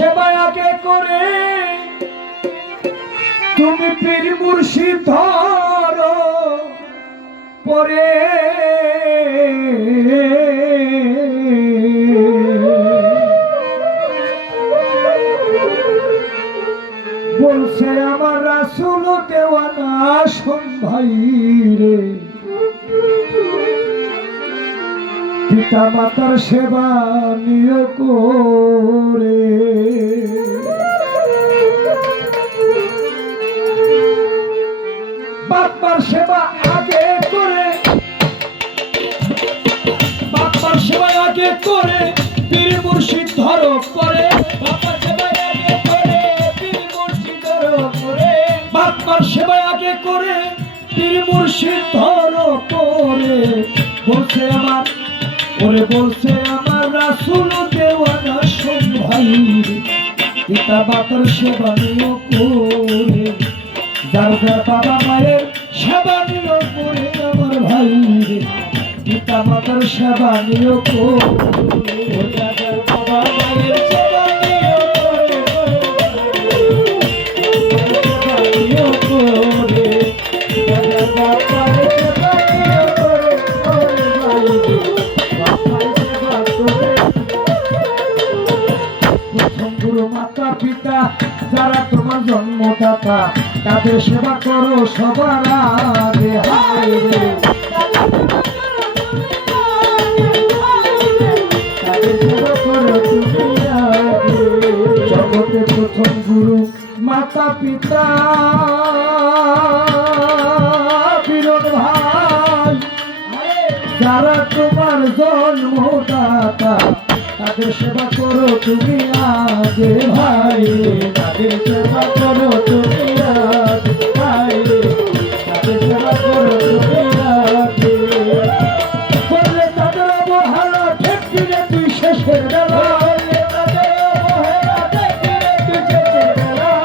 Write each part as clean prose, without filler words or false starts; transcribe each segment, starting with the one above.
সেবায় আগে করে তুমি পীর মুর্শিদ ধরো পরে বলছে আমার রাসূল দেওয়ানা শোন ভাই রে, পিতা মাতার সেবা নিয়ে করে বাবার সেবা আগে করে, বাবার সেবা আগে করে পীর মুর্শিদ ধরো পরে, বাবার সেবা আগে করে পীর মুর্শিদ ধরো পরে, বাবার সেবা আগে করে পীর মুর্শিদ ধরো পরে। বলছে আমার ওরে, বলছে আমার রাসূল দেওয়ানা শোন ভাই রে, পিতা মাতার সেবা নিয়ে করে, যার যার বাবা মায়ের সেবা নিয়ে করে আমার ভাই রে, পিতা মাতার সেবা নিয়ে করে, যার যার বাবা মায়ের সেবা নিয়ে করে, সেবা নিয়ে করে, যার যার বাবার সেবা নিয়ে করে ভাই রে, বাবার সেবা করে। প্রথম গুরু মাতা পিতা যারা তোমার জন্মদাতা, তাদের সেবা করো সবার আগে। হায় রে, তাদের সেবা করো তুমি আগে। জগতে প্রথম গুরু মাতা পিতা বিরোধ ভাই, যারা তোমার জন্মদাতা, তাদের সেবা করো তুমি আগে ভাই, তাদের সেবা করো তুমি আগে ভাই, তাদের সেবা করো তুমি আগে। করলে তাদের অবহেলা ঠেকিলে তুই শেষের বেলা,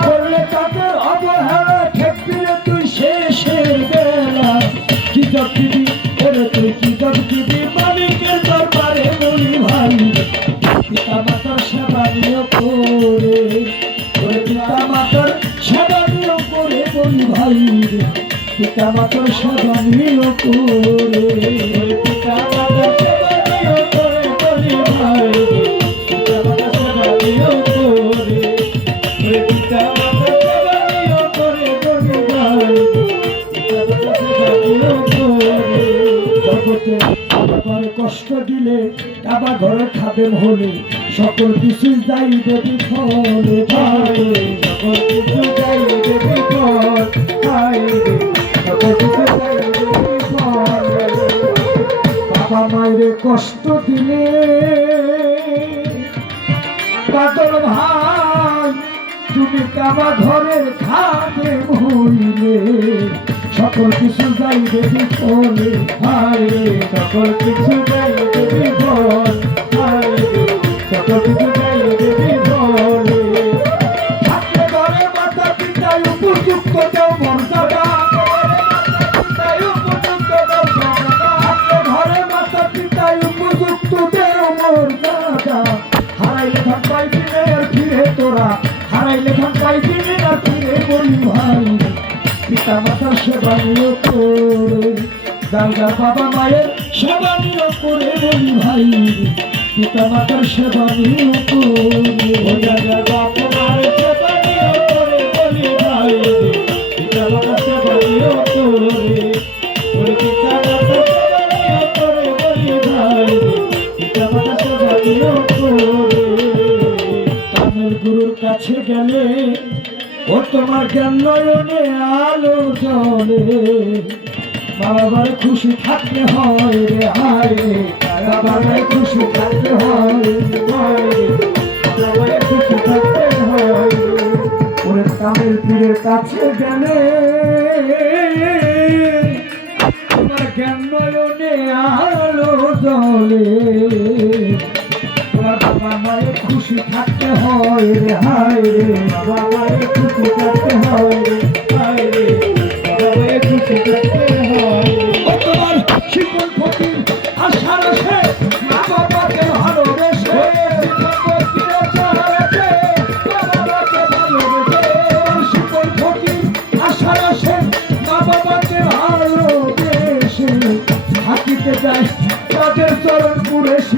করলে তাদের অবহেলা ঠেকিলে তুই শেষের বেলা। কি জব দিবি ওরে তুই, কি জব দিবি মালিকের দরবারে বলি ভাই, পিতা মাতার সেবা নিয়ে করে, ওরে পিতা মাতার সেবা নিয়ে করে বলি ভাই রে, পিতা মাতার সেবা নিয়ে করে, পিতা মাতার সেবা নিয়ে করে বলি ভাই রে, পিতা মাতার সেবা নিয়ে করে, ওরে পিতা মাতার সেবা নিয়ে করে বলি ভাই রে, পিতা মাতার সেবা নিয়ে করে। জগতে বাবার কষ্ট দিলে, কাবা ঘরে খাদেম হলে, সকল কিছু যাইবে বিফলে ভাই, সকল কিছু যাইবে বিফল ভাই, সকল কিছু যাইবে বিফলে। বাবা মায়ের কষ্ট দিলে বাদল ভাই, তুমি কাবা ঘরের খাদেম হইলে, সকল কিছু যাইবে বিফলে ভাই, সকল কিছু যাইবে বিফল ভাই, সকল কিছু যাইবে বিফলে। থাকলে ঘরে মাতা পিতায় উপযুক্ত দেও মর্যাদা, ঘরে মাতা পিতায় উপযুক্ত দেও মর্যাদা। হারাইলে ধান পাইবি আর ফিরে তোরা, হারাইলে ধান পাইবি আর ফিরে বলি ভাই, পিতা মাতার সেবা নিয়ে করে, যার যার বাবা মায়ের সেবা নিয়ে করে বলি ভাই, পিতা মাতার সেবা নিয়ে করে, যার যার বাবা মায়ের সেবা নিয়ে করে বলি ভাই, পিতা মাতার সেবা নিয়ে করে, পিতা মাতার সেবা নিয়ে করে বলি ভাই, পিতা মাতার সেবা নিয়ে করে। কামের গুরুর কাছে গেলে ও তোমার জ্ঞান নয়নে আলো জ্বলে, বাবার খুশি থাকতে হয় রে হায় রে, বাবার খুশি থাকতে হয় রে, বাবার খুশি থাকতে হয়। ওরে কামের পীরের কাছে গেলে তোমার জ্ঞান নয়নে আলো জ্বলে, বাবা মায়ের খুশি থাকতে হয় রে হায় রে, বাবা মায়ের খুশি থাকতে হয় রে হায় রে, বাবা মায়ের খুশি থাকতে হয়। ও তোমার শিকল ফকির আশার আসে, মা বাবাকে ভালোবেসে, শিকল ফকির আশার আসে,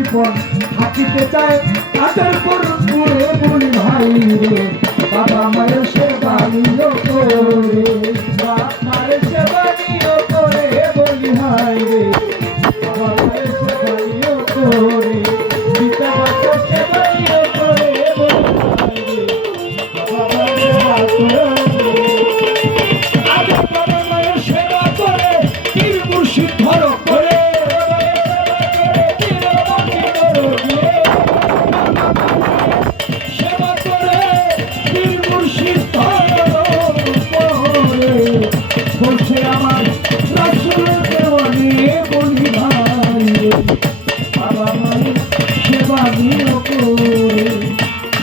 জীবন থাকিতে চায় তাদের পুরে বলি ভাই রে বাবা মায়ের সেবা নিও করে বাপ মায়ের সেবা নিও করে বলি ভাই রে বাবা মায়ের সেবা নিও করে পিতা মাতার সেবা নিও করে বলি ভাই রে বাবা মায়ের সেবা করে আগে বাবা মায়ের সেবা করে পীর মুর্শিদ ধরো করে সেবা করে পীর মুর্শিদ ধরো করে বলছে আমার রাসূলের দেওয়ানি বলি ভাই বাবা মায়ের সেবা নিও করে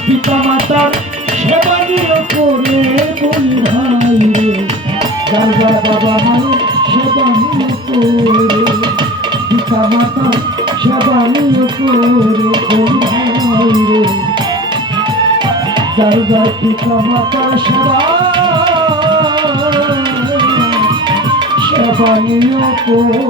পিতা মাতার সেবা নিও করে বলি ভাই যার যার বাবা মায়ের সেবা নিও করে পিতা মাতার সেবা নিও করে বলি ভাই রে যার যার পিতা মাতার সেবা নিও করে